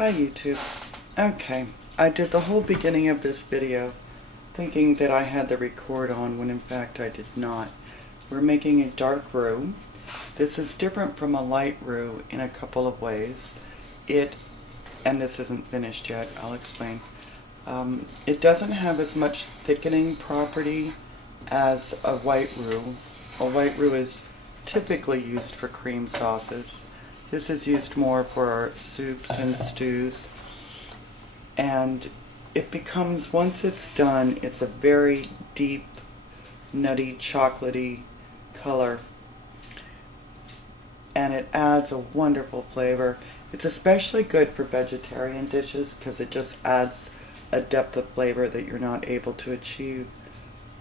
Hi YouTube. Okay, I did the whole beginning of this video thinking that I had the record on when in fact I did not. We're making a dark roux. This is different from a light roux in a couple of ways. And this isn't finished yet, I'll explain. It doesn't have as much thickening property as a white roux. A white roux is typically used for cream sauces. This is used more for soups and stews. And it becomes, once it's done, it's a very deep, nutty, chocolatey color. And it adds a wonderful flavor. It's especially good for vegetarian dishes because it just adds a depth of flavor that you're not able to achieve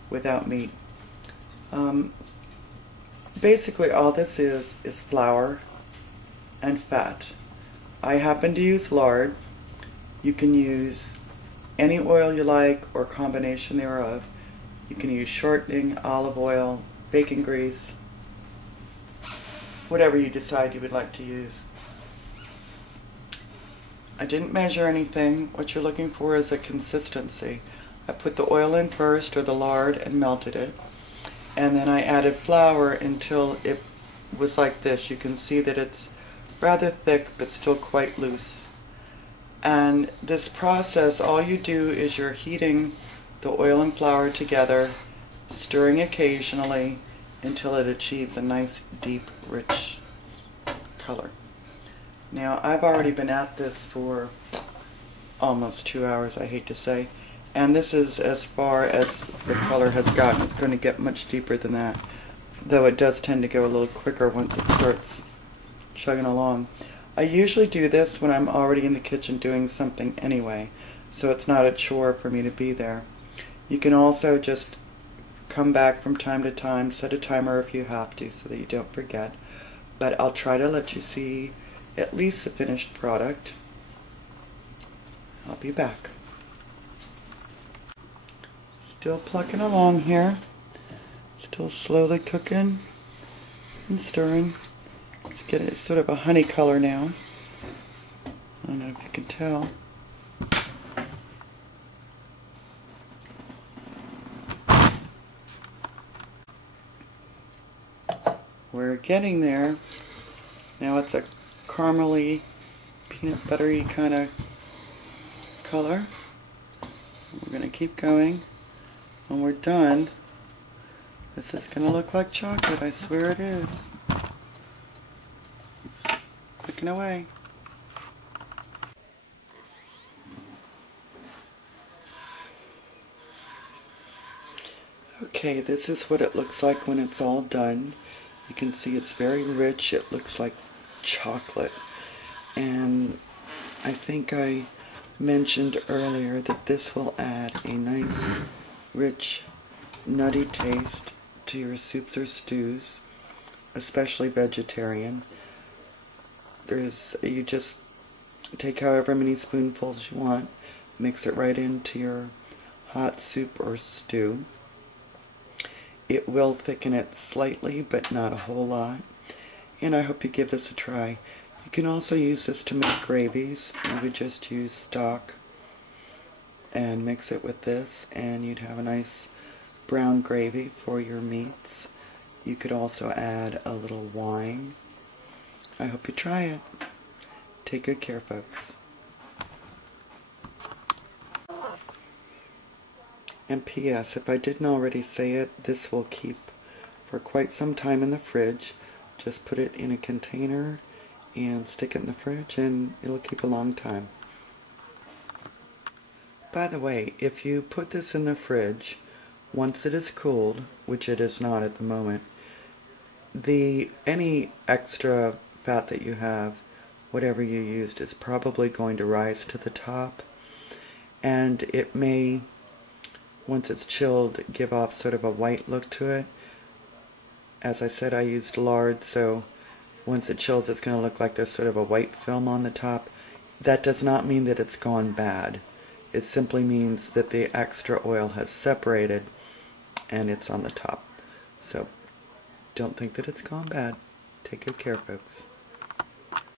without meat. Basically all this is flour and fat. I happen to use lard. You can use any oil you like or combination thereof. You can use shortening, olive oil, bacon grease, whatever you decide you would like to use. I didn't measure anything. What you're looking for is a consistency. I put the oil in first, or the lard, and melted it. And then I added flour until it was like this. You can see that it's rather thick but still quite loose. And this process, all you do is you're heating the oil and flour together, stirring occasionally until it achieves a nice, deep, rich color. Now, I've already been at this for almost 2 hours, I hate to say, and this is as far as the color has gotten. It's going to get much deeper than that, though it does tend to go a little quicker once it starts chugging along. I usually do this when I'm already in the kitchen doing something anyway, so it's not a chore for me to be there. You can also just come back from time to time, set a timer if you have to so that you don't forget, but I'll try to let you see at least the finished product. I'll be back. Still plucking along here, still slowly cooking and stirring. It's getting sort of a honey color now. I don't know if you can tell. We're getting there. Now it's a caramely, peanut buttery kind of color. We're going to keep going. When we're done, this is going to look like chocolate. I swear it is. Clicking away. Okay, this is what it looks like when it's all done. You can see it's very rich. It looks like chocolate. And I think I mentioned earlier that this will add a nice, rich, nutty taste to your soups or stews, especially vegetarian. You just take however many spoonfuls you want, mix it right into your hot soup or stew. It will thicken it slightly, but not a whole lot. And I hope you give this a try. You can also use this to make gravies. You would just use stock and mix it with this, and you'd have a nice brown gravy for your meats. You could also add a little wine. I hope you try it. Take good care, folks. And P.S. if I didn't already say it, this will keep for quite some time in the fridge. Just put it in a container and stick it in the fridge and it'll keep a long time. By the way, if you put this in the fridge, once it is cooled, which it is not at the moment, any extra fat that you have, whatever you used, is probably going to rise to the top, and it may, once it's chilled, give off sort of a white look to it. As I said, I used lard, so once it chills it's going to look like there's sort of a white film on the top. That does not mean that it's gone bad. It simply means that the extra oil has separated and it's on the top. So don't think that it's gone bad. Take good care, folks.